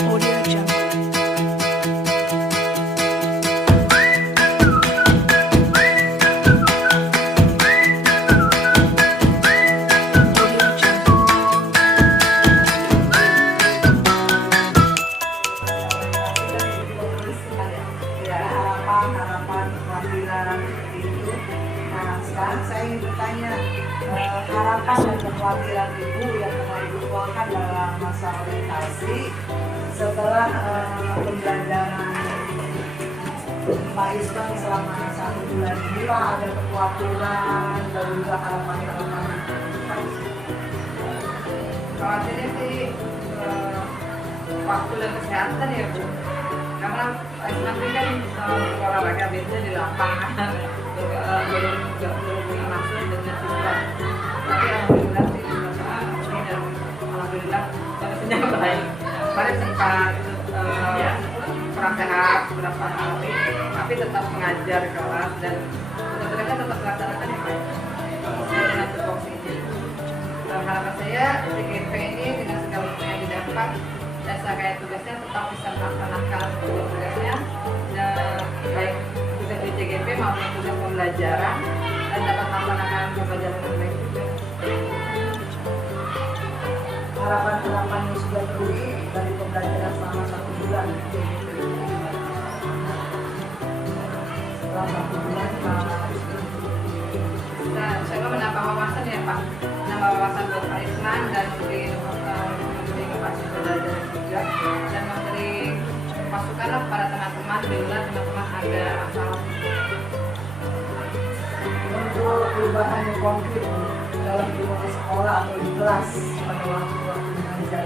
Audio Jungle. Audio Jungle. Ya, harapan keadilan itu. Nah, sekarang saya ingin bertanya, harapan dan kekhawatiran Ibu yang telah Ibu tuangkan dalam masa orientasi setelah pembelajaran Pak Isman selama 1 bulan ini, Pak, ada kekhawatiran dan juga harapan-harapan Pak Isman. Khawatirnya sih waktu dan kesehatan ya Bu, karena nanti kan olahraga biasanya di lapangan belum punya maksud dengan siswa, tapi alhamdulillah sih di lapangan ini dan alhamdulillah kondisinya baik. Kemarin sempat kurang sehat beberapa hari, tapi tetap mengajar kelas dan sebenarnya tetap melaksanakan yang baik sesuai dengan tupoksinya. Harapan saya CGP ini dengan segala yang didapat dan saya tugasnya tetap bisa melaksanakan tugasnya dan baik tugas di CGP maupun tugas pembelajaran dan dapat melaksanakan pembelajaran dengan baik juga. Harapan-harapan yang sudah teruji dari pembelajaran selama 1 bulan. Setelah 1 bulan, Nah, saya menambah wawasan ya Pak, menambah wawasan buat Pak Isman dan memberi inovasi pembelajaran juga dan memberi masukan lah kepada teman-teman bila teman-teman ada masalah. untuk perubahan yang konkret dalam lingkungan sekolah atau di kelas pada waktu-waktu mengajar.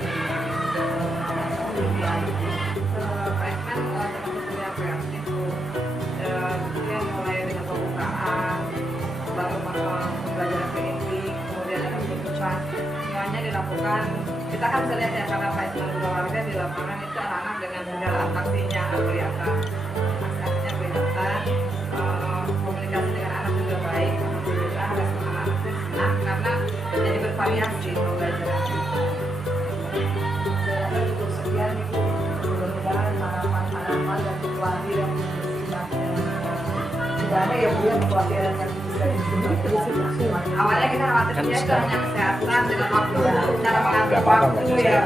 Pak Isman termasuk punya kreatif Bu. Dia mulai dengan pembukaan, baru pembelajaran PNP, kemudian ada penutupan, semuanya dilakukan. Kita kan bisa lihat ya, karena Pak Isman berolahraga di lapangan itu anak-anak dengan segala atraksinya kelihatan, atraksinya kelihatan, komunikasi dengan anak juga baik, alhamdulillah respon anak-anaknya senang karena jadi bervariasi pembelajarannya. Saya rasa cukup sekian Ibu. Mudah-mudahan harapan-harapan dan kekhawatiran yang bersifat tidak ada ya Bu ya, kekhawatiran yang bisa disebut. Awalnya kita khawatirnya itu hanya kesehatan dengan waktu, cara mengatur waktu ya.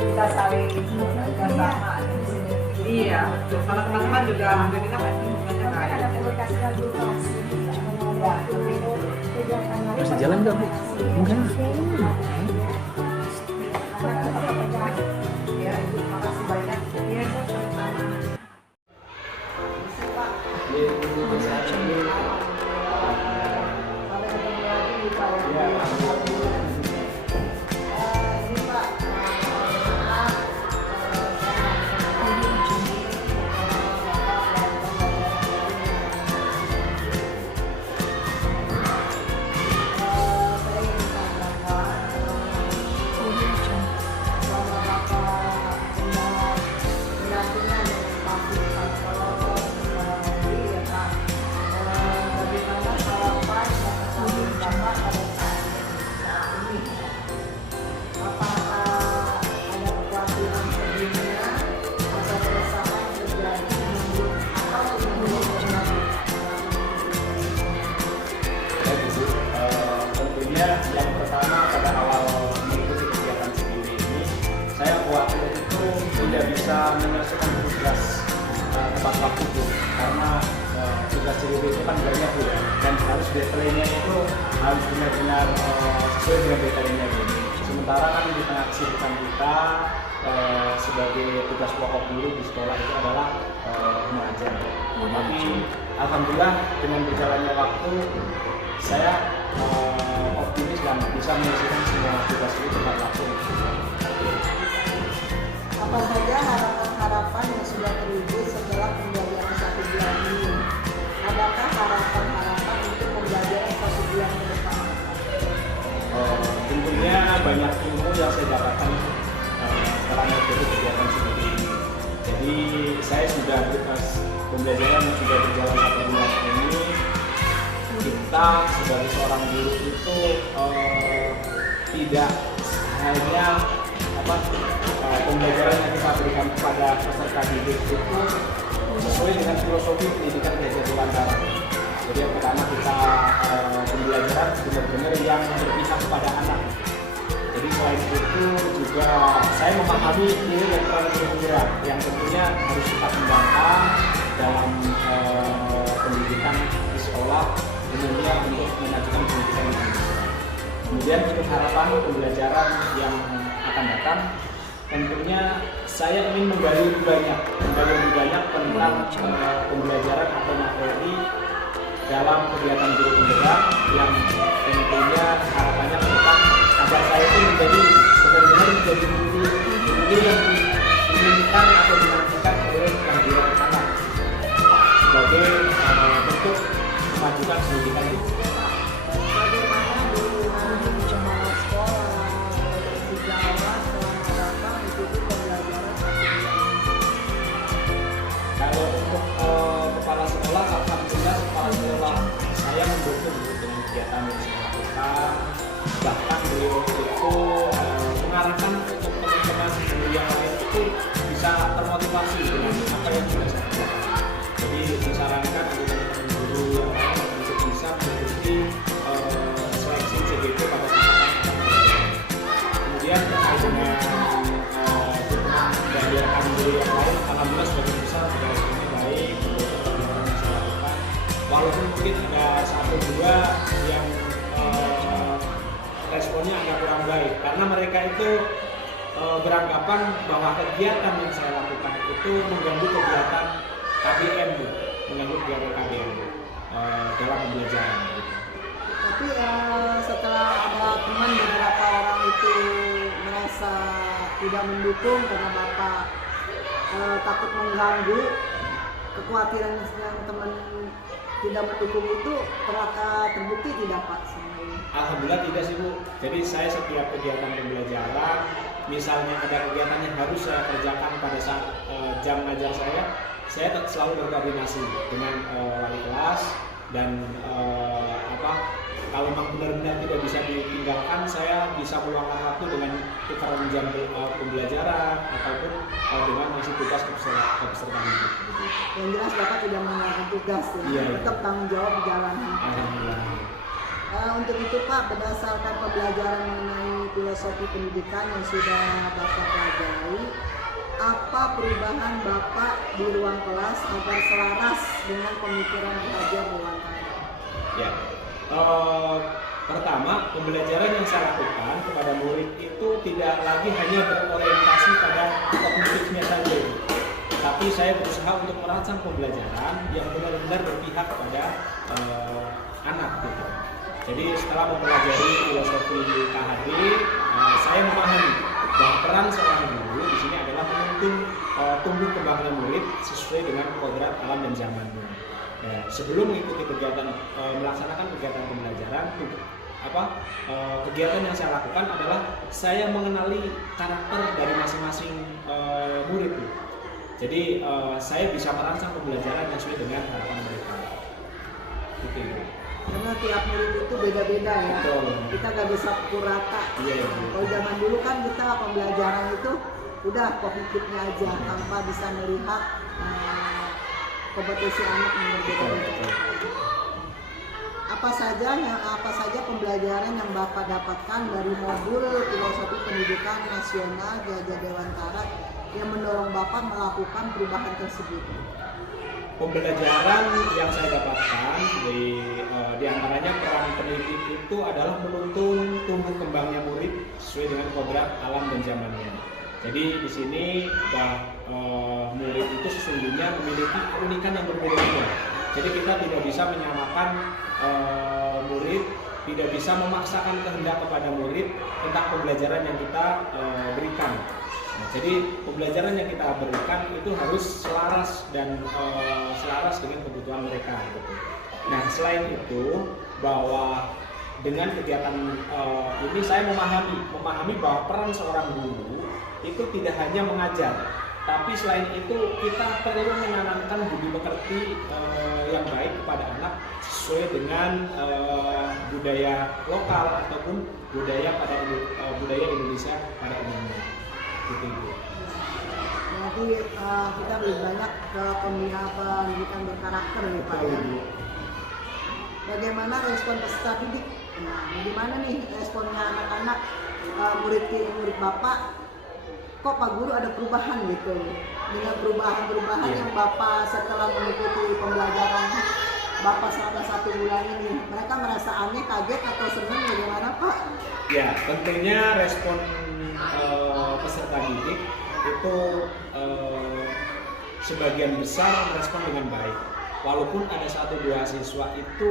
Kita saling bersama di sini. Iya, sama teman-teman juga alhamdulillah pasti hubungannya baik. Masih jalan nggak Bu? Enggak. Ya, Ibu, makasih banyak. Iya, sama-sama. Bisa, Pak. Sampai ketemu lagi, Pak. Ini, Pak, maaf, Audio Jungle. Audio Jungle. Tentunya yang pertama pada awal mengikuti kegiatan sendiri ini, saya khawatir itu tidak bisa menyelesaikan tugas tepat waktu Bu, karena tugas CDB itu kan banyak Bu ya, dan harus deadline-nya itu harus benar-benar sesuai dengan deadline-nya Bu. Sementara kan di tengah kesibukan kita sebagai tugas pokok guru di sekolah itu adalah mengajar. Tapi alhamdulillah dengan berjalannya waktu saya optimis dan bisa menyelesaikan semua tugas itu tepat waktu. Apa saja harapan-harapan yang sudah terwujud setelah pembelajaran 1 bulan ini? Adakah harapan-harapan untuk pembelajaran 1 bulan ke depan? Tentunya banyak ilmu yang saya dapatkan setelah mengikuti kegiatan seperti ini. Jadi saya sudah pembelajaran yang sudah berjalan 1 bulan ini, kita sebagai seorang guru itu tidak hanya pembelajaran yang kita berikan kepada peserta didik itu sesuai dengan filosofi pendidikan Gajah Dewantara. Jadi yang pertama kita pembelajaran benar-benar yang berpihak kepada anak. Jadi selain itu juga saya memahami nilai dan peran guru yang tentunya harus kita kembangkan dalam pendidikan di sekolah, tentunya untuk memajukan pendidikan Indonesia. Kemudian untuk harapan pembelajaran yang akan datang, tentunya saya ingin menggali lebih banyak tentang pembelajaran atau materi dalam kegiatan guru penggerak yang tentunya harapannya ke depan agar saya itu benar-benar menjadi guru yang diinginkan atau dinantikan oleh kehadiran anak sebagai bentuk memajukan pendidikan itu. Bagaimana dengan jemaah sekolah, sejawat, selama mengikuti pembelajaran? Kalau untuk kepala sekolah, alhamdulillah kepala sekolah saya mendukung dengan kegiatan yang saya lakukan. Bahkan beliau itu mengarahkan untuk teman-teman guru yang lain itu bisa termotivasi dengan apa yang sudah saya lakukan. Jadi disarankan untuk teman-teman guru yang lain untuk bisa mengikuti seleksi CGP pada tingkatan. Kemudian terkait dengan dukungan dari rekan guru yang lain, alhamdulillah sebagian besar sudah responnya baik untuk kegiatan yang saya lakukan. Walaupun mungkin ada satu dua yang responnya agak kurang baik karena mereka itu beranggapan bahwa kegiatan yang saya lakukan itu mengganggu kegiatan KBM, dalam pembelajaran. Tapi setelah ada teman beberapa orang itu merasa tidak mendukung karena Bapak takut mengganggu, kekhawatiran yang teman tidak mendukung itu terbukti tidak Pak? Alhamdulillah tidak sih Bu. Jadi saya setiap kegiatan pembelajaran, misalnya ada kegiatan yang harus saya kerjakan pada saat jam ngajar saya selalu berkoordinasi dengan wali kelas dan kalau memang benar-benar tidak bisa ditinggalkan, saya bisa meluangkan waktu dengan tukaran jam pembelajaran ataupun dengan mengisi tugas kepesertaan hidup. Yang jelas Bapak tidak meninggalkan tugas, ya. Tetap tanggung jawab dijalankan. Alhamdulillah. Untuk itu Pak, berdasarkan pembelajaran mengenai filosofi pendidikan yang sudah Bapak pelajari, apa perubahan Bapak di ruang kelas agar selaras dengan pemikiran Gajah Dewantara? Ya, pertama pembelajaran yang saya lakukan kepada murid itu tidak lagi hanya berorientasi pada kognitifnya saja, tapi saya berusaha untuk merancang pembelajaran yang benar-benar berpihak kepada anak gitu. Jadi setelah mempelajari filosofi KHD, saya memahami bahwa peran seorang guru di sini adalah menuntun tumbuh kembangnya murid sesuai dengan kodrat alam dan zamannya. Nah, sebelum mengikuti kegiatan melaksanakan kegiatan pembelajaran, kegiatan yang saya lakukan adalah saya mengenali karakter dari masing-masing murid. Jadi saya bisa merancang pembelajaran yang sesuai dengan harapan mereka. Oke. Karena tiap murid itu beda-beda ya. Betul. Kita gak bisa pukul rata. Iya. Kalau zaman dulu kan kita pembelajaran itu udah kognitifnya aja tanpa bisa melihat kompetensi anak yang berbeda-beda. Apa saja pembelajaran yang Bapak dapatkan dari modul filosofi pendidikan nasional Gajah Dewantara yang mendorong Bapak melakukan perubahan tersebut? Pembelajaran yang saya dapatkan di antaranya peran pendidik itu adalah menuntun tumbuh kembangnya murid sesuai dengan kodrat alam dan zamannya. Jadi di sini murid itu sesungguhnya memiliki keunikan yang berbeda-beda. Jadi kita tidak bisa menyamakan murid, tidak bisa memaksakan kehendak kepada murid tentang pembelajaran yang kita berikan. Nah, jadi pembelajaran yang kita berikan itu harus selaras dan selaras dengan kebutuhan mereka. Gitu. Nah, selain itu bahwa dengan kegiatan ini saya memahami bahwa peran seorang guru itu tidak hanya mengajar, Tapi selain itu kita perlu menanamkan budi pekerti yang baik kepada anak sesuai dengan budaya lokal ataupun budaya Indonesia pada umumnya. Gitu, Ibu. Nanti kita lebih banyak ke pendidikan berkarakter nih Pak ya. Bagaimana respon peserta didik? Nah, bagaimana nih responnya anak-anak, murid Bapak? Kok Pak Guru ada perubahan gitu? Dengan perubahan yang Bapak setelah mengikuti pembelajaran Bapak selama 1 bulan ini, mereka merasa aneh, kaget atau senang, bagaimana Pak? Ya, tentunya respon peserta didik itu sebagian besar merespon dengan baik. Walaupun ada 1-2 siswa itu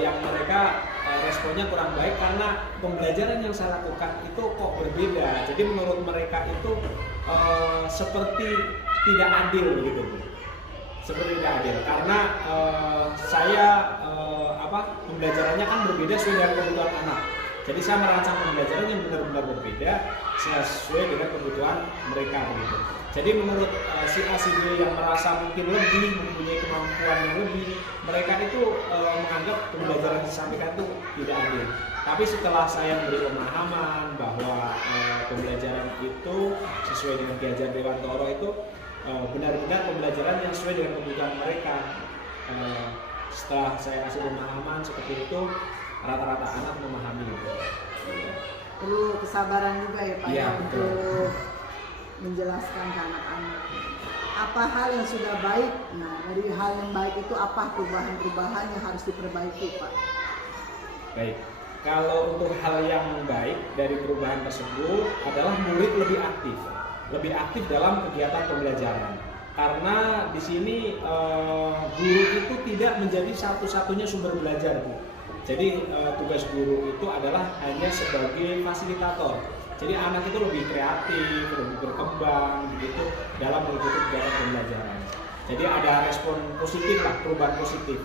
yang mereka responnya kurang baik karena pembelajaran yang saya lakukan itu kok berbeda. Jadi menurut mereka itu seperti tidak adil gitu, Bu. Seperti tidak adil karena saya pembelajarannya kan berbeda sesuai dengan kebutuhan anak. Jadi saya merancang pembelajaran yang benar-benar berbeda sesuai dengan kebutuhan mereka begitu. Jadi menurut si A si B yang merasa mungkin lebih mempunyai kemampuan yang lebih, mereka itu menganggap pembelajaran yang disampaikan itu tidak adil. Tapi setelah saya memberi pemahaman bahwa pembelajaran itu sesuai dengan Ki Hajar Dewantoro itu benar-benar pembelajaran yang sesuai dengan kebutuhan mereka. Setelah saya kasih pemahaman seperti itu, rata-rata anak memahami itu. Perlu kesabaran juga ya Pak Ya, untuk menjelaskan ke anak-anak. Apa hal yang sudah baik? Nah, dari hal yang baik itu apa perubahan-perubahan yang harus diperbaiki Pak? Baik, kalau untuk hal yang baik dari perubahan tersebut adalah murid lebih aktif dalam kegiatan pembelajaran. Karena di sini guru itu tidak menjadi satu-satunya sumber belajar, Bu. Jadi tugas guru itu adalah hanya sebagai fasilitator. Jadi anak itu lebih kreatif, lebih berkembang begitu dalam mengikuti kegiatan pembelajaran. Jadi ada respon positif lah, perubahan positif.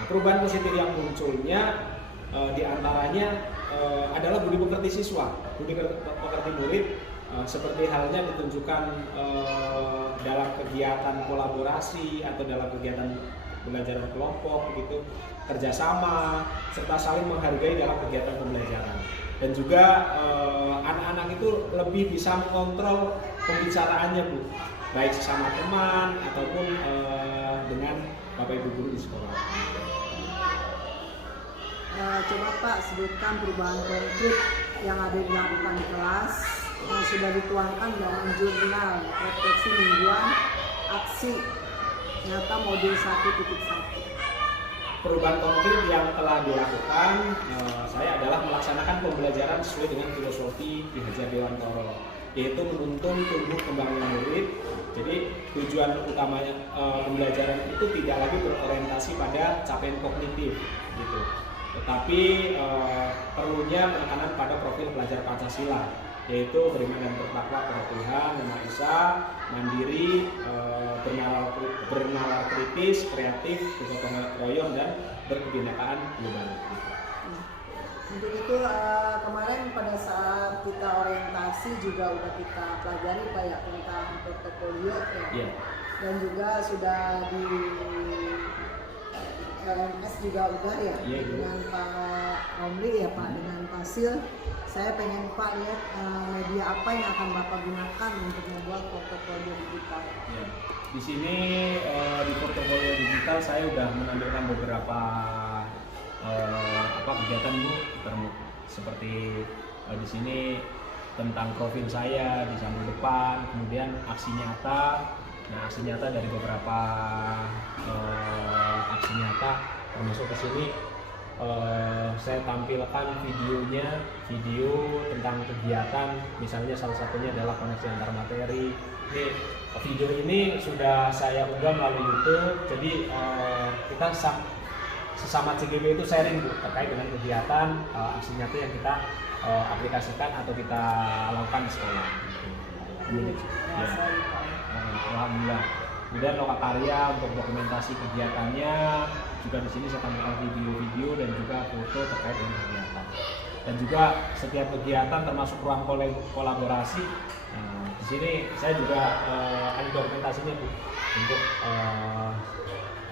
Nah, perubahan positif yang munculnya diantaranya adalah budi pekerti siswa, budi pekerti murid, seperti halnya ditunjukkan dalam kegiatan kolaborasi atau dalam kegiatan pembelajaran kelompok begitu, kerjasama serta saling menghargai dalam kegiatan pembelajaran. Dan juga anak-anak itu lebih bisa mengontrol pembicaraannya, Bu, baik sesama teman ataupun dengan Bapak Ibu guru di sekolah. Coba Pak sebutkan perubahan konkret yang ada dilakukan di kelas yang sudah dituangkan dalam jurnal refleksi mingguan aksi nyata modul 1.1. Perubahan konkret yang telah dilakukan saya adalah melaksanakan pembelajaran sesuai dengan filosofi Ki Hajar Dewantoro, yaitu menuntun tumbuh kembangnya murid. Jadi tujuan utamanya pembelajaran itu tidak lagi berorientasi pada capaian kognitif gitu, tetapi perlunya penekanan pada profil pelajar Pancasila, yaitu beriman dan bertakwa kepada Tuhan Yang Maha Esa, mandiri, bernalar kritis, kreatif, bergotong royong, dan berkebinekaan global. Untuk itu kemarin pada saat kita orientasi juga udah kita pelajari Pak ya tentang portofolio ya. Yeah. Dan juga sudah di LMS juga udah ya, Yeah, dengan Pak Romli ya Pak, dengan Pak Sil. Saya pengen Pak lihat media apa yang akan Bapak gunakan untuk membuat portofolio digital. Ya. Di sini di portofolio digital saya sudah menampilkan beberapa kegiatan, Bu, seperti di sini tentang profil saya di samping depan, kemudian aksi nyata. Nah, aksi nyata dari beberapa aksi nyata termasuk ke sini saya tampilkan video tentang kegiatan, misalnya salah satunya adalah koneksi antar materi. Video ini sudah saya unggah melalui YouTube, jadi kita sesama CGB itu sharing, Bu, terkait dengan kegiatan aksi nyata yang kita aplikasikan atau kita lakukan di sekolah. Ya. Alhamdulillah. Kemudian lokakarya untuk dokumentasi kegiatannya juga di sini saya tampilkan video-video dan juga foto terkait dengan kegiatan. dan juga setiap kegiatan termasuk ruang kolaborasi. Nah, di sini saya juga ada dokumentasinya Bu untuk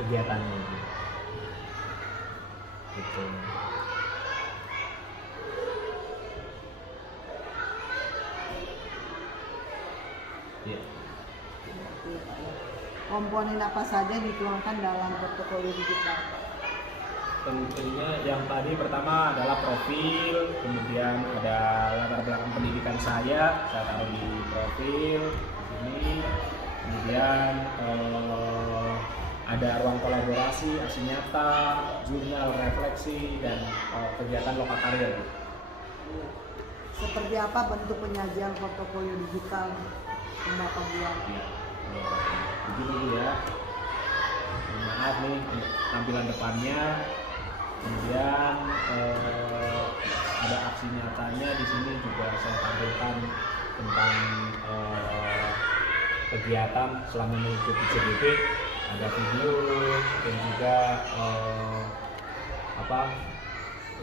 kegiatannya Bu. Gitu. Ya. Komponen apa saja dituangkan dalam portofolio digital? Tentunya yang tadi pertama adalah profil, kemudian ada latar belakang pendidikan saya taruh di profil ini, kemudian ada ruang kolaborasi, aksi nyata, jurnal refleksi, dan kegiatan lokakarya. Seperti apa bentuk penyajian portofolio digital yang Bapak buat? Begini Bu ya, maaf nih tampilan depannya, kemudian ada aksi nyatanya. Di sini juga saya tampilkan tentang kegiatan selama mengikuti CGP, ada video dan juga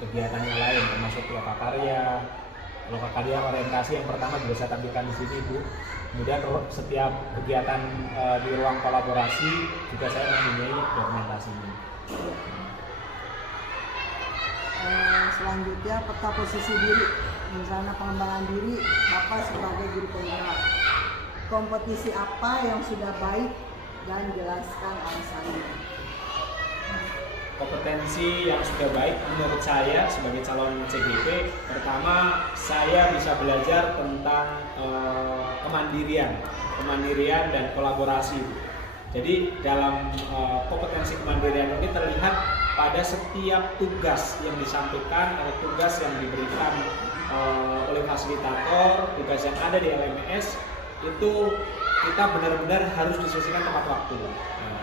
kegiatannya lain termasuk lokakarya orientasi yang pertama juga saya tampilkan di sini Bu. Kemudian setiap kegiatan di ruang kolaborasi juga saya mempunyai dokumentasinya. Selanjutnya peta posisi diri, misalnya pengembangan diri Bapak sebagai guru penggerak. Kompetisi apa yang sudah baik dan jelaskan alasannya. Kompetensi yang sudah baik menurut saya sebagai calon CGP, pertama saya bisa belajar tentang kemandirian dan kolaborasi. Jadi dalam kompetensi kemandirian ini terlihat pada setiap tugas yang disampaikan atau tugas yang diberikan oleh fasilitator, tugas yang ada di LMS itu kita benar-benar harus disesuaikan tepat waktu.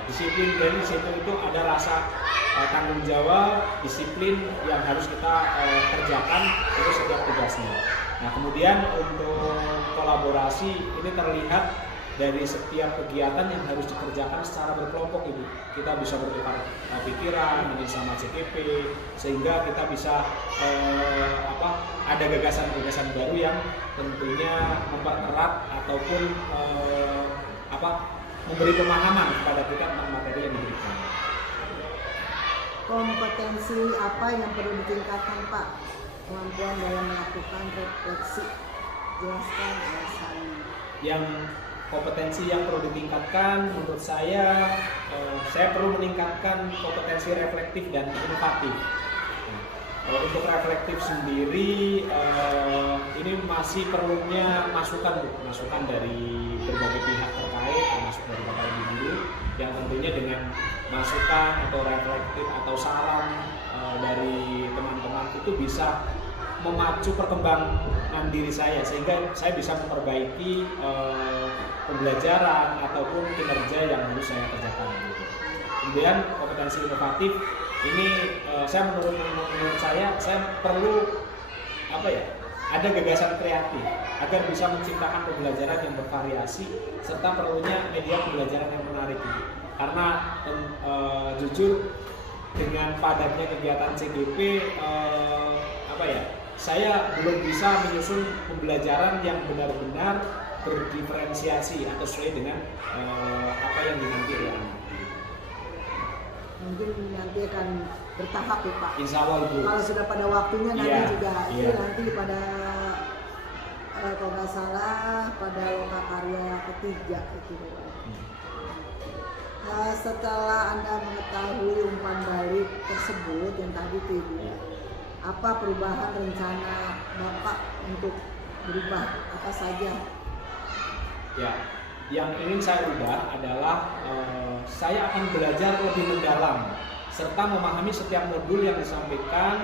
Disiplin dari situ itu ada rasa tanggung jawab, disiplin yang harus kita kerjakan itu setiap tugasnya. Nah kemudian untuk kolaborasi ini terlihat dari setiap kegiatan yang harus dikerjakan secara berkelompok Ibu. Kita bisa bertukar pikiran sama CGP sehingga kita bisa ada gagasan-gagasan baru yang tentunya mempererat ataupun memberi pemahaman kepada kita tentang materi yang diberikan. Kompetensi apa yang perlu ditingkatkan Pak? Kemampuan dalam melakukan refleksi, jelaskan alasannya. Yang kompetensi yang perlu ditingkatkan menurut saya perlu meningkatkan kompetensi reflektif dan inovatif. Untuk reflektif sendiri ini masih perlunya masukan dari berbagai pihak terkait, termasuk dari Bapak Ibu guru, yang tentunya dengan masukan atau reflektif atau saran dari teman-teman itu bisa memacu perkembangan diri saya sehingga saya bisa memperbaiki pembelajaran ataupun kinerja yang harus saya kerjakan. Kemudian kompetensi inovatif ini menurut saya perlu ada gagasan kreatif agar bisa menciptakan pembelajaran yang bervariasi serta perlunya media pembelajaran yang menarik. Karena jujur dengan padatnya kegiatan CGP saya belum bisa menyusun pembelajaran yang benar-benar berdiferensiasi atau sesuai dengan apa yang dinanti oleh anak. Mungkin nanti akan bertahap ya Pak. Insya Allah Bu. Kalau sudah pada waktunya nanti juga nanti pada kalau nggak salah pada lokakarya ketiga itu. Setelah Anda mengetahui umpan balik tersebut yang tadi itu Ibu, apa perubahan rencana Bapak untuk berubah apa saja? Ya, yang ingin saya ubah adalah saya akan belajar lebih mendalam serta memahami setiap modul yang disampaikan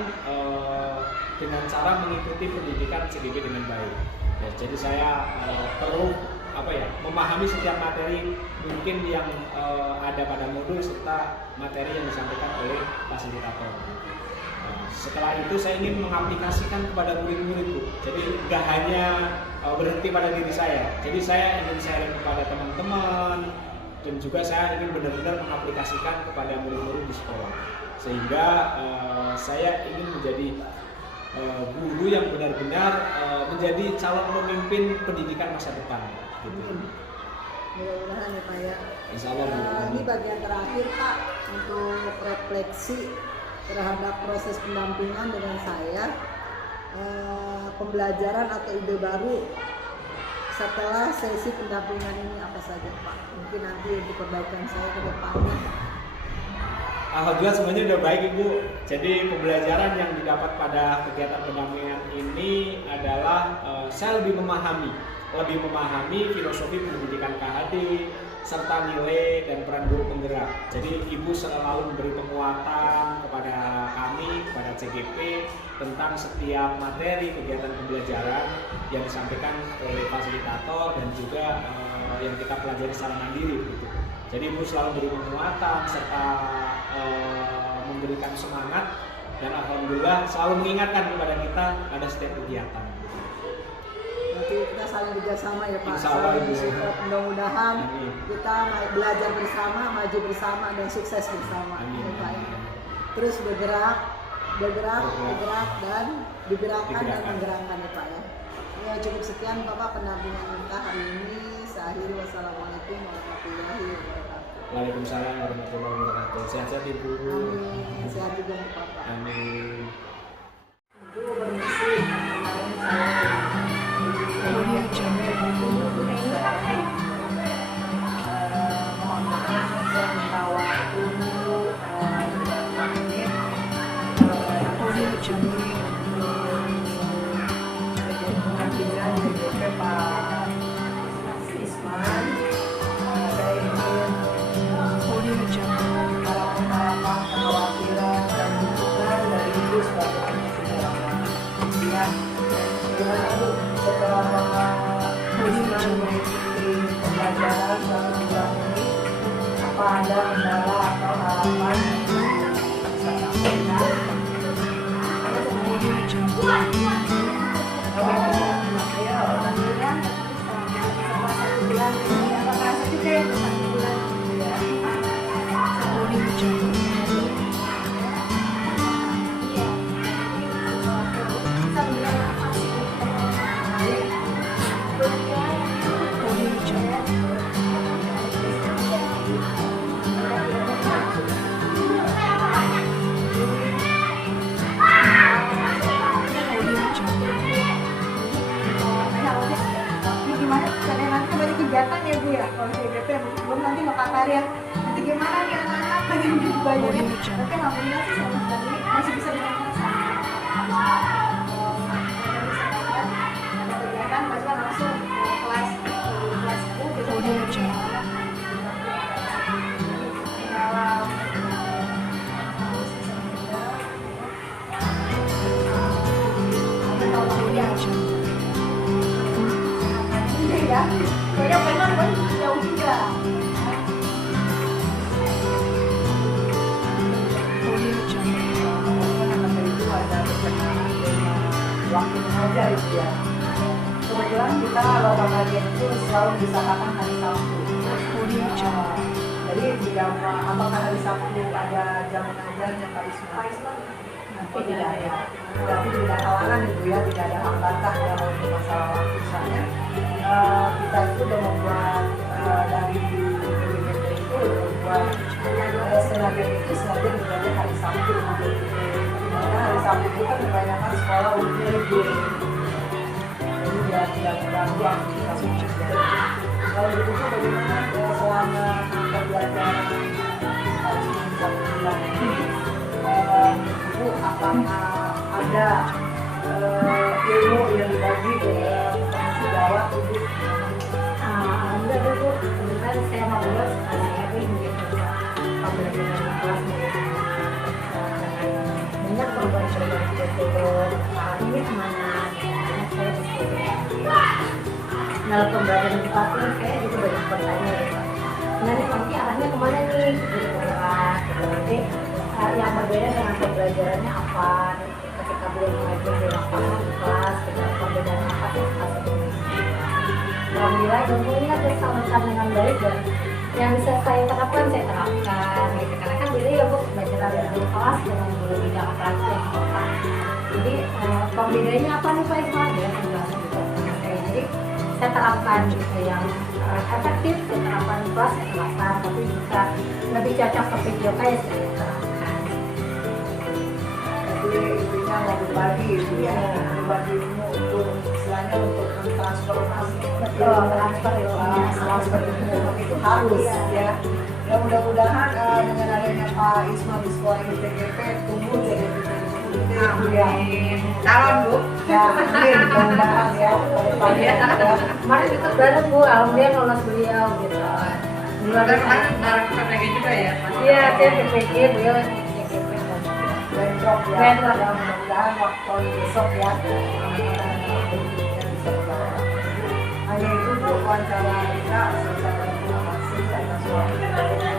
dengan cara mengikuti pendidikan CGP dengan baik. Ya, jadi saya perlu memahami setiap materi mungkin yang ada pada modul serta materi yang disampaikan oleh fasilitator. Setelah itu saya ingin mengaplikasikan kepada murid-muridku. Jadi nggak hanya berhenti pada diri saya. Jadi saya ingin sharing kepada teman-teman dan juga saya ingin benar-benar mengaplikasikan kepada murid-murid di sekolah. Sehingga saya ingin menjadi guru yang benar-benar menjadi calon pemimpin pendidikan masa depan. Gitu. Mudah-mudahan ya Pak ya. Insya Allah. Ini bagian terakhir Pak untuk refleksi terhadap proses pendampingan dengan saya, pembelajaran atau ide baru setelah sesi pendampingan ini apa saja Pak? Mungkin nanti untuk perbaikan saya ke depannya. Alhamdulillah semuanya udah baik Ibu. Jadi pembelajaran yang didapat pada kegiatan pendampingan ini adalah saya lebih memahami filosofi pendidikan KHD serta nilai dan peran guru penggerak. Jadi Ibu selalu memberi penguatan kepada kami, kepada CGP tentang setiap materi kegiatan pembelajaran yang disampaikan oleh fasilitator dan juga yang kita pelajari secara mandiri. Gitu. Jadi Ibu selalu memberi penguatan serta memberikan semangat dan alhamdulillah selalu mengingatkan kepada kita pada setiap kegiatan. Nanti kita saling bekerjasama ya Pak. Insya Allah, saling Ibu. support. Mudah-mudahan Amin. kita belajar bersama, maju bersama dan sukses bersama. Amin. Ya, Pak, ya. Terus bergerak dan digerakkan dan menggerakkan ya Pak ya. Ya cukup sekian Bapak pendampingan kita hari ini. Saya akhiri, wassalamualaikum warahmatullahi wabarakatuh. Waalaikumsalam warahmatullahi wabarakatuh. Sehat-sehat Ibu. Amin. Sehat juga untuk Bapak. Amin. Ibu permisi, kemarin saya Audio Jungle. mohon maaf saya minta waktu 5 menit Audio Jungle. pengambilan DP Pak Isman. Saya ingin Audio Jungle. harapan-harapan kekhawatiran dan dukungan dari Ibu sebagai penyelenggara. Ya, gimana Ibu setelah Bapak Isman mengikuti pembelajaran selama 3 ini, apa ada kendala atau harapan yang bisa sampaikan? Audio Jungle. Ayo, Alhamdulillah selama 1 bulan ini apa merasa juga ya 1 bulan Audio Jungle. iya bisa mendengar nafas Audio Jungle. Audio Jungle. ini gimana karena nanti kan banyak kegiatan ya Bu ya kalau CGP belum nanti Makassar nanti gimana nih anak-anak lagi menjadi banyak tapi alhamdulillah sih selama bulan ini masih bisa berkonsentrasi ada kegiatan baca langsung ke kelas 10 Audio Jungle. dalam Audio Jungle. ya, soalnya pengen jauh juga. Audio Jungle. kata itu ada berkenaan dengan waktu mengajar itu ya. Kebetulan kita lomba bagian itu selalu disahkan hari Sabtu. Audio Jungle. Jadi jika apakah hari Sabtu ada jam mengajarnya Pak Ismail? Oh, tidak ada. Berarti tidak ada halangan Ibu ya, tidak ada hambatan ya untuk masalah waktu. Misalnya kita itu sudah membuat dari BPT itu membuat senagen itu senagen berada hari Sabtu. Karena hari Sabtu itu kan kebanyakan sekolah umumnya libur. Jadi ya tidak mengganggu aktivitas mengajar. Kalau begitu bagaimana selama pembelajaran hari Senin Sabtu bulan ini? Ibu apakah ada ilmu yang dibagi ke pengisi gawat Ibu? Alhamdulillah Bu, kebetulan saya mau lulus saya mungkin bisa pembelajaran di kelas banyak perubahan-perubahan betul ini kemana banyak saya diskusi dalam pembelajaran di kelas ini saya juga banyak bertanya sebenarnya nanti arahnya kemana nih jadi bergerak jadi yang berbeda dengan pembelajarannya apa ketika beliau mengajar di lapangan di kelas dengan perbedaan apa di kelas ini. Alhamdulillah ilmunya tersalurkan dengan baik dan yang bisa saya terapkan gitu karena kan beda ya Bu belajar dari guru kelas dengan guru bidang praktik Jadi pembedanya apa nih Pak Isma? Dia penjelasan juga. Jadi saya terapkan gitu yang efektif, saya terapkan kelas, saya terapkan, tapi jika lebih cocok ke video kayak saya terapkan. Jadi intinya mau berbagi, ya, berbagi ilmu untuk istilahnya untuk mentransformasi. Betul, transfer ilmunya. Transfer ilmu itu harus ya. Ya mudah-mudahan dengan adanya Pak Isma di sekolah ITGP tumbuh jadi Amin. Calon Bu. ya, amin, mudah-mudahan ya. Kemarin ikut bareng Bu, alhamdulillah lolos beliau gitu. Luar Dan biasa. kemarin bareng PPG juga ya. Iya, saya PPG, beliau PPG. Bentrok ya. Bentrok. Ya, mudah-mudahan waktu besok ya. Mudah-mudahan bisa berjalan. Hanya itu Bu wawancara kita. Saya ucapkan terima kasih atas waktu.